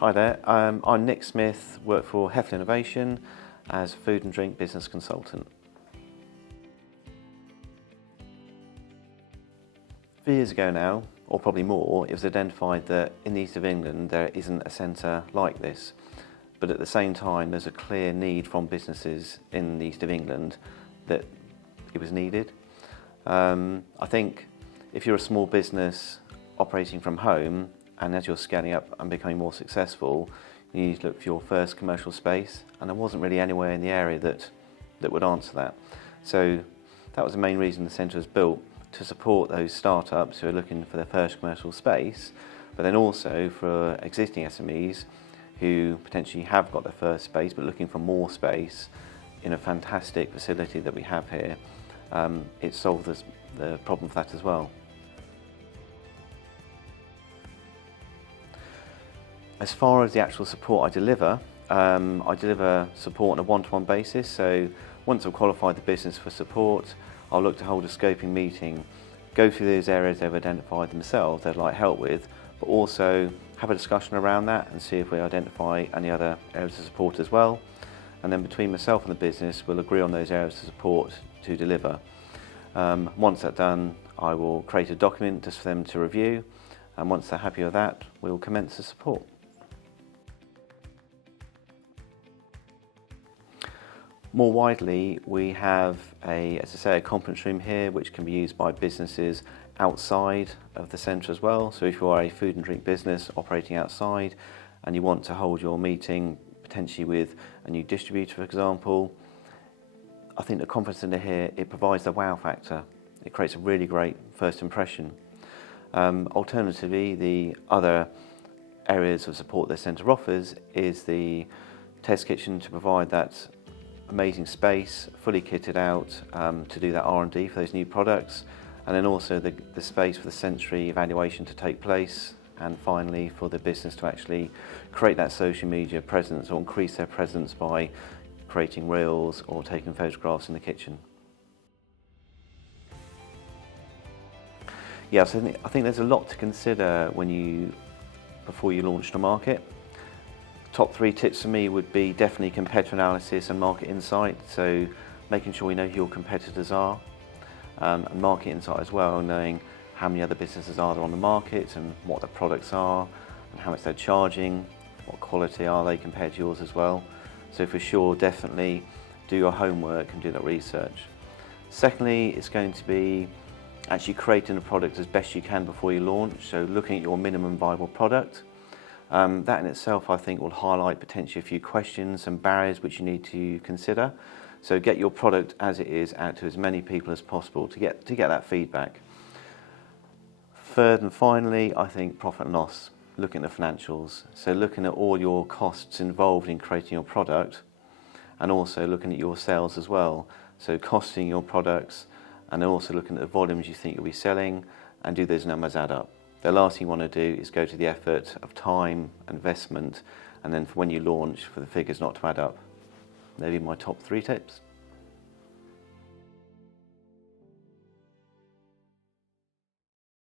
Hi there, I'm Nick Smith, work for Hethel Innovation as food and drink business consultant. A few years ago now, or probably more, it was identified that in the east of England there isn't a centre like this, but at the same time there's a clear need from businesses in the east of England that it was needed. I think if you're a small business operating from home, and as you're scaling up and becoming more successful, you need to look for your first commercial space, and there wasn't really anywhere in the area that would answer that. So that was the main reason the centre was built, to support those startups who are looking for their first commercial space, but then also for existing SMEs who potentially have got their first space but looking for more space in a fantastic facility that we have here. It solved the problem for that as well. As far as the actual support I deliver support on a one-to-one basis. So once I've qualified the business for support, I'll look to hold a scoping meeting, go through those areas they've identified themselves they'd like help with, but also have a discussion around that and see if we identify any other areas of support as well. And then between myself and the business, we'll agree on those areas of support to deliver. Once that's done, I will create a document just for them to review, and once they're happy with that, we'll commence the support. More widely, we have a conference room here which can be used by businesses outside of the centre as well. So if you are a food and drink business operating outside and you want to hold your meeting potentially with a new distributor, for example, I think the conference centre here, it provides the wow factor. It creates a really great first impression. Alternatively, the other areas of support the centre offers is the test kitchen to provide that amazing space, fully kitted out to do that R&D for those new products, and then also the space for the sensory evaluation to take place, and finally for the business to actually create that social media presence or increase their presence by creating reels or taking photographs in the kitchen. Yeah, so I think there's a lot to consider before you launch the market. Top 3 tips for me would be definitely competitor analysis and market insight, so making sure you know who your competitors are, and market insight as well, knowing how many other businesses are there on the market and what their products are and how much they're charging, what quality are they compared to yours as well. So for sure, definitely do your homework and do that research. Secondly, it's going to be actually creating a product as best you can before you launch, so looking at your minimum viable product. That in itself, I think, will highlight potentially a few questions and barriers which you need to consider. So get your product as it is out to as many people as possible to get that feedback. Third and finally, I think profit and loss, looking at the financials. So looking at all your costs involved in creating your product, and also looking at your sales as well. So costing your products, and then also looking at the volumes you think you'll be selling, and do those numbers add up. The last thing you want to do is go to the effort of time, investment, and then for when you launch, for the figures not to add up. They'd be my top 3 tips.